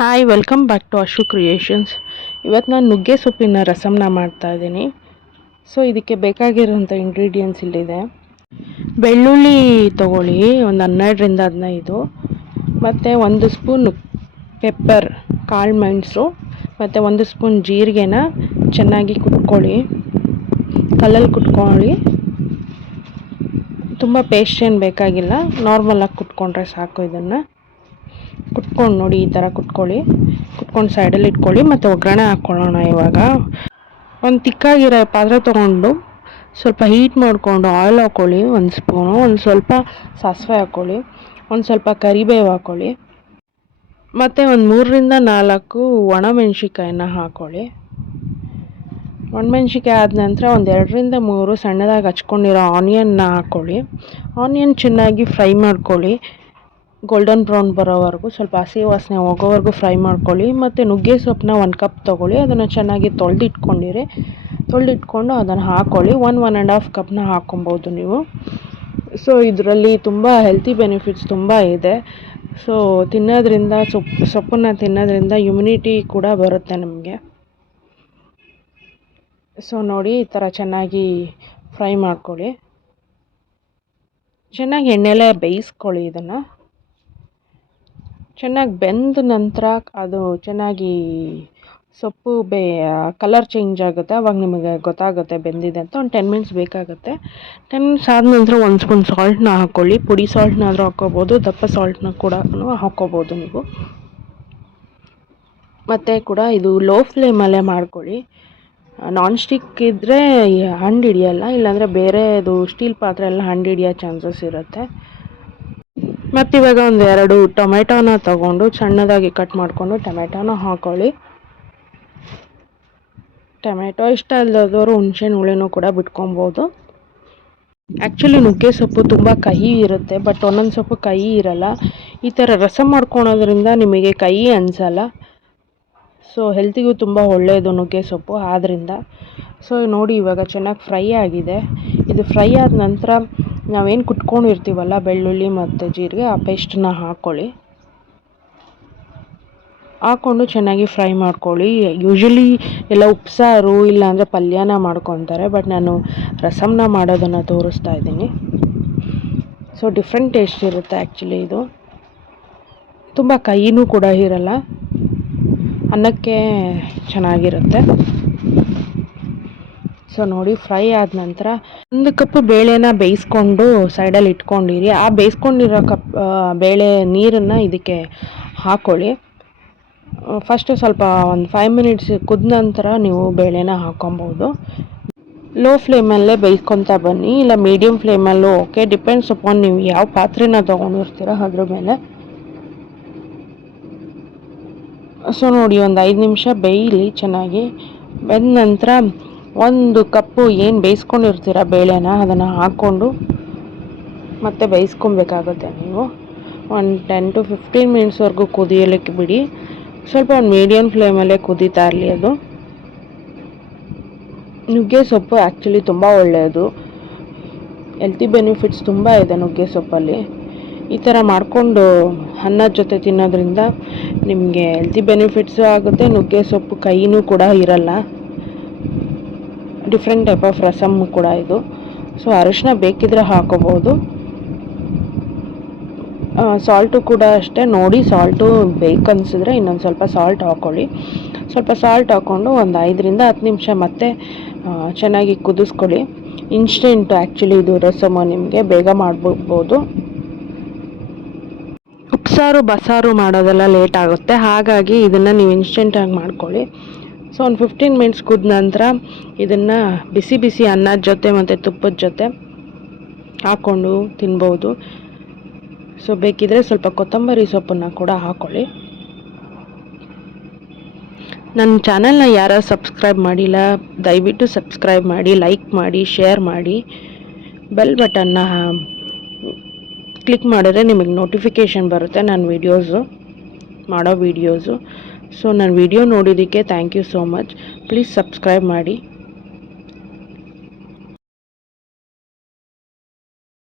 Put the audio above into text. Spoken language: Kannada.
Hi welcome back to Ashu creations. ಇವತ್ತು ನಾನು ನುಗ್ಗೆ ಸೊಪ್ಪಿನ ರಸಮ್ನ ಮಾಡ್ತಾಯಿದ್ದೀನಿ. ಸೊ ಇದಕ್ಕೆ ಬೇಕಾಗಿರೋಂಥ ಇಂಗ್ರೀಡಿಯೆಂಟ್ಸ್ ಇಲ್ಲಿದೆ. ಬೆಳ್ಳುಳ್ಳಿ ತೊಗೊಳ್ಳಿ, ಒಂದು 12-15, ಮತ್ತು 1 ಸ್ಪೂನ್ ಪೆಪ್ಪರ್, ಕಾಳು ಮೆಣಸು, ಮತ್ತು 1 ಸ್ಪೂನ್ ಜೀರಿಗೆನ ಚೆನ್ನಾಗಿ ಕುಟ್ಕೊಳ್ಳಿ, ಕಲ್ಲಲ್ಲಿ ಕುಟ್ಕೊಳ್ಳಿ. ತುಂಬ ಪೇಸ್ಟ್ ಏನು ಬೇಕಾಗಿಲ್ಲ, ನಾರ್ಮಲಾಗಿ ಕುಟ್ಕೊಂಡ್ರೆ ಸಾಕು. ಇದನ್ನು ಕುಟ್ಕೊಂಡು ನೋಡಿ, ಈ ಥರ ಕುಟ್ಕೊಂಡು ಸೈಡಲ್ಲಿ ಇಟ್ಕೊಳ್ಳಿ. ಮತ್ತು ಒಗ್ಗರಣೆ ಹಾಕ್ಕೊಳ್ಳೋಣ. ಇವಾಗ ಒಂದು ತಿಕ್ಕಾಗಿರೋ ಪಾತ್ರೆ ತೊಗೊಂಡು ಸ್ವಲ್ಪ ಹೀಟ್ ಮಾಡಿಕೊಂಡು ಆಯಿಲ್ ಹಾಕ್ಕೊಳ್ಳಿ, 1 ಸ್ಪೂನು, ಒಂದು ಸ್ವಲ್ಪ ಸಾಸಿವೆ ಹಾಕ್ಕೊಳ್ಳಿ, ಒಂದು ಸ್ವಲ್ಪ ಕರಿಬೇವು ಹಾಕ್ಕೊಳ್ಳಿ, ಮತ್ತು ಒಂದು 3-4 ಒಣಮೆಣ್ಸಿಕಾಯಿನ ಹಾಕ್ಕೊಳ್ಳಿ. ಒಣಮೆಣ್ಸಿಕಾಯಿ ಆದ ನಂತರ ಒಂದು 2-3 ಸಣ್ಣದಾಗಿ ಹಚ್ಕೊಂಡಿರೋ ಆನಿಯನ್ನ ಹಾಕ್ಕೊಳ್ಳಿ. ಆನಿಯನ್ ಚೆನ್ನಾಗಿ ಫ್ರೈ ಮಾಡ್ಕೊಳ್ಳಿ, ಗೋಲ್ಡನ್ ಬ್ರೌನ್ ಬರೋವರೆಗೂ, ಸ್ವಲ್ಪ ಹಸಿ ವಾಸನೆ ಹೋಗೋವರೆಗೂ ಫ್ರೈ ಮಾಡ್ಕೊಳ್ಳಿ. ಮತ್ತು ನುಗ್ಗೆ ಸೊಪ್ಪನ್ನ 1 ಕಪ್ ತೊಗೊಳ್ಳಿ, ಅದನ್ನು ಚೆನ್ನಾಗಿ ತೊಳೆದಿಟ್ಕೊಂಡು ಅದನ್ನು ಹಾಕ್ಕೊಳ್ಳಿ. 1-1.5 ಕಪ್ನ ಹಾಕ್ಕೊಬೋದು ನೀವು. ಸೊ ಇದರಲ್ಲಿ ತುಂಬ ಹೆಲ್ತಿ ಬೆನಿಫಿಟ್ಸ್ ತುಂಬ ಇದೆ. ಸೊ ತಿನ್ನೋದ್ರಿಂದ ಸೊಪ್ಪನ್ನು ತಿನ್ನೋದ್ರಿಂದ ಇಮ್ಯುನಿಟಿ ಕೂಡ ಬರುತ್ತೆ ನಮಗೆ. ಸೊ ನೋಡಿ, ಈ ಥರ ಚೆನ್ನಾಗಿ ಫ್ರೈ ಮಾಡ್ಕೊಳ್ಳಿ. ಚೆನ್ನಾಗಿ ಎಣ್ಣೆಲೆ ಬೇಯಿಸ್ಕೊಳ್ಳಿ. ಇದನ್ನು ಚೆನ್ನಾಗಿ ಬೆಂದ ನಂತರ ಅದು ಚೆನ್ನಾಗಿ ಸೊಪ್ಪು ಕಲರ್ ಚೇಂಜ್ ಆಗುತ್ತೆ. ಅವಾಗ ನಿಮಗೆ ಗೊತ್ತಾಗುತ್ತೆ ಬೆಂದಿದೆ ಅಂತ. ಒಂದು 10 ಮಿನಿಟ್ಸ್ ಬೇಕಾಗುತ್ತೆ. 10 ಮಿನಿಟ್ಸ್ ಆದ ನಂತರ 1 ಸ್ಪೂನ್ ಸಾಲ್ಟ್ನ ಹಾಕ್ಕೊಳ್ಳಿ. ಪುಡಿ ಸಾಲ್ಟ್ನಾದರೂ ಹಾಕ್ಕೋಬೋದು, ದಪ್ಪ ಸಾಲ್ಟ್ನ ಕೂಡ ಹಾಕ್ಕೋಬೋದು ನೀವು. ಮತ್ತು ಕೂಡ ಇದು ಲೋ ಫ್ಲೇಮಲ್ಲೇ ಮಾಡ್ಕೊಳ್ಳಿ. ನಾನ್ ಸ್ಟಿಕ್ ಇದ್ದರೆ ಹಂಡು ಹಿಡಿಯಲ್ಲ, ಇಲ್ಲಾಂದರೆ ಬೇರೆದು ಸ್ಟೀಲ್ ಪಾತ್ರೆ ಎಲ್ಲ ಹಂಡು ಹಿಡಿಯೋ ಚಾನ್ಸಸ್ ಇರುತ್ತೆ. ಮತ್ತು ಇವಾಗ ಒಂದು 2 ಟೊಮೆಟೊನ ತೊಗೊಂಡು ಸಣ್ಣದಾಗಿ ಕಟ್ ಮಾಡಿಕೊಂಡು ಟೊಮೆಟೊನ ಹಾಕ್ಕೊಳ್ಳಿ. ಟೊಮೆಟೊ ಇಷ್ಟ ಅಲ್ಲದವರು ಹುಣಸೆ ಹುಳಿನೂ ಕೂಡ ಬಿಟ್ಕೊಬೋದು. ಆ್ಯಕ್ಚುಲಿ ನುಗ್ಗೆ ಸೊಪ್ಪು ತುಂಬ ಕಹಿ ಇರುತ್ತೆ, ಬಟ್ ಒಂದೊಂದು ಸೊಪ್ಪು ಕಹಿ ಇರಲ್ಲ. ಈ ಥರ ರಸ ಮಾಡ್ಕೊಳೋದ್ರಿಂದ ನಿಮಗೆ ಕಹಿ ಅನಿಸಲ್ಲ. ಸೊ ಹೆಲ್ತಿಗೂ ತುಂಬ ಒಳ್ಳೆಯದು ನುಗ್ಗೆ ಸೊಪ್ಪು ಆದ್ದರಿಂದ. ಸೊ ನೋಡಿ, ಇವಾಗ ಚೆನ್ನಾಗಿ ಫ್ರೈ ಆಗಿದೆ. ಇದು ಫ್ರೈ ಆದ ನಂತರ ನಾವೇನು ಕುಟ್ಕೊಂಡಿರ್ತೀವಲ್ಲ ಬೆಳ್ಳುಳ್ಳಿ ಮತ್ತು ಜೀರಿಗೆ, ಆ ಪೇಸ್ಟನ್ನ ಹಾಕ್ಕೊಂಡು ಚೆನ್ನಾಗಿ ಫ್ರೈ ಮಾಡ್ಕೊಳ್ಳಿ. ಯೂಶ್ವಲಿ ಎಲ್ಲ ಉಪ್ಸಾರು ಇಲ್ಲಾಂದರೆ ಪಲ್ಯನ ಮಾಡ್ಕೊತಾರೆ, ಬಟ್ ನಾನು ರಸಮ್ನ ಮಾಡೋದನ್ನು ತೋರಿಸ್ತಾ ಇದ್ದೀನಿ. ಸೊ ಡಿಫ್ರೆಂಟ್ ಟೇಸ್ಟ್ ಇರುತ್ತೆ ಆ್ಯಕ್ಚುಲಿ. ಇದು ತುಂಬ ಕಹಿನೂ ಕೂಡ ಇರಲ್ಲ, ಅನ್ನಕ್ಕೆ ಚೆನ್ನಾಗಿರುತ್ತೆ. ಸೊ ನೋಡಿ, ಫ್ರೈ ಆದ ನಂತರ 1 ಕಪ್ ಬೇಳೆನ ಬೇಯಿಸ್ಕೊಂಡು ಸೈಡಲ್ಲಿ ಇಟ್ಕೊಂಡಿರಿ. ಆ ಬೇಯಿಸ್ಕೊಂಡಿರೋ ಬೇಳೆ ನೀರನ್ನು ಇದಕ್ಕೆ ಹಾಕ್ಕೊಳ್ಳಿ. ಫಸ್ಟು ಸ್ವಲ್ಪ ಒಂದು 5 ಮಿನಿಟ್ಸ್ ಕುದ ನಂತರ ನೀವು ಬೇಳೆನ ಹಾಕ್ಕೊಬೋದು. ಲೋ ಫ್ಲೇಮಲ್ಲೇ ಬೇಯಿಸ್ಕೊತಾ ಬನ್ನಿ, ಇಲ್ಲ ಮೀಡಿಯಮ್ ಫ್ಲೇಮಲ್ಲೂ ಓಕೆ, ಡಿಪೆಂಡ್ಸ್ ಅಪಾನ್ ನೀವು ಯಾವ ಪಾತ್ರೆನ ತೊಗೊಂಡಿರ್ತೀರ ಅದ್ರ ಮೇಲೆ. ಸೊ ನೋಡಿ, ಒಂದು 5 ನಿಮಿಷ ಬೇಯಲಿ ಚೆನ್ನಾಗಿ. ಬೆಂದ ನಂತರ 1 ಕಪ್ಪು ಏನು ಬೇಯಿಸ್ಕೊಂಡಿರ್ತೀರ ಬೇಳೆನ ಅದನ್ನು ಹಾಕ್ಕೊಂಡು ಮತ್ತೆ ಬೇಯಿಸ್ಕೊಬೇಕಾಗುತ್ತೆ ನೀವು. ಒಂದು 10-15 ಮಿನಿಟ್ಸ್ವರೆಗೂ ಕುದಿಯಲಿಕ್ಕೆ ಬಿಡಿ. ಸ್ವಲ್ಪ ಒಂದು ಮೀಡಿಯಮ್ ಫ್ಲೇಮಲ್ಲೇ ಕುದೀತಾ ಇರಲಿ ಅದು. ನುಗ್ಗೆ ಸೊಪ್ಪು ಆ್ಯಕ್ಚುಲಿ ತುಂಬ ಒಳ್ಳೆಯದು, ಹೆಲ್ತಿ ಬೆನಿಫಿಟ್ಸ್ ತುಂಬ ಇದೆ ನುಗ್ಗೆ ಸೊಪ್ಪಲ್ಲಿ. ಈ ಥರ ಮಾಡಿಕೊಂಡು ಅನ್ನದ ಜೊತೆ ತಿನ್ನೋದ್ರಿಂದ ನಿಮಗೆ ಹೆಲ್ತಿ ಬೆನಿಫಿಟ್ಸು ಆಗುತ್ತೆ, ನುಗ್ಗೆ ಸೊಪ್ಪು ಕಹಿನೂ ಕೂಡ ಇರಲ್ಲ. ಡಿಫ್ರೆಂಟ್ ಟೈಪ್ ಆಫ್ ರಸಮ್ ಕೂಡ ಇದು. ಸೊ ಅರಿಶಿನ ಬೇಕಿದ್ರೆ ಹಾಕೋಬೋದು. ಸಾಲ್ಟು ಕೂಡ ಅಷ್ಟೇ ನೋಡಿ, ಸಾಲ್ಟು ಬೇಕನ್ಸಿದ್ರೆ ಇನ್ನೊಂದು ಸ್ವಲ್ಪ ಸಾಲ್ಟ್ ಹಾಕ್ಕೊಳ್ಳಿ. ಸ್ವಲ್ಪ ಸಾಲ್ಟ್ ಹಾಕ್ಕೊಂಡು ಒಂದು 5-10 ನಿಮಿಷ ಮತ್ತೆ ಚೆನ್ನಾಗಿ ಕುದಿಸ್ಕೊಳ್ಳಿ. ಇನ್ಸ್ಟೆಂಟು ಆ್ಯಕ್ಚುಲಿ ಇದು ರಸಮ, ನಿಮಗೆ ಬೇಗ ಮಾಡ್ಬೋದು. ಉಪ್ಸಾರು ಬಸಾರು ಮಾಡೋದೆಲ್ಲ ಲೇಟ್ ಆಗುತ್ತೆ, ಹಾಗಾಗಿ ಇದನ್ನು ನೀವು ಇನ್ಸ್ಟೆಂಟಾಗಿ ಮಾಡ್ಕೊಳ್ಳಿ. ಸೊ ಒಂದು 15 ಮಿನಿಟ್ಸ್ ಕುದ ನಂತರ ಇದನ್ನು ಬಿಸಿ ಬಿಸಿ ಅನ್ನದ ಜೊತೆ ಮತ್ತು ತುಪ್ಪದ ಜೊತೆ ಹಾಕ್ಕೊಂಡು ತಿನ್ಬೋದು. ಸೊ ಬೇಕಿದ್ರೆ ಸ್ವಲ್ಪ ಕೊತ್ತಂಬರಿ ಸೊಪ್ಪನ್ನು ಕೂಡ ಹಾಕ್ಕೊಳ್ಳಿ. ನನ್ನ ಚಾನಲ್ನ ಯಾರು ಸಬ್ಸ್ಕ್ರೈಬ್ ಮಾಡಿಲ್ಲ, ದಯವಿಟ್ಟು ಸಬ್ಸ್ಕ್ರೈಬ್ ಮಾಡಿ, ಲೈಕ್ ಮಾಡಿ, ಶೇರ್ ಮಾಡಿ. ಬೆಲ್ ಬಟನ್ನ ಕ್ಲಿಕ್ ಮಾಡಿದ್ರೆ ನಿಮಗೆ ನೋಟಿಫಿಕೇಷನ್ ಬರುತ್ತೆ ನಾನು ಮಾಡೋ ವೀಡಿಯೋಸು. ಸೊ ನನ್ನ ವಿಡಿಯೋ ನೋಡಿದ್ದಕ್ಕೆ thank you so much. Please subscribe ಮಾಡಿ.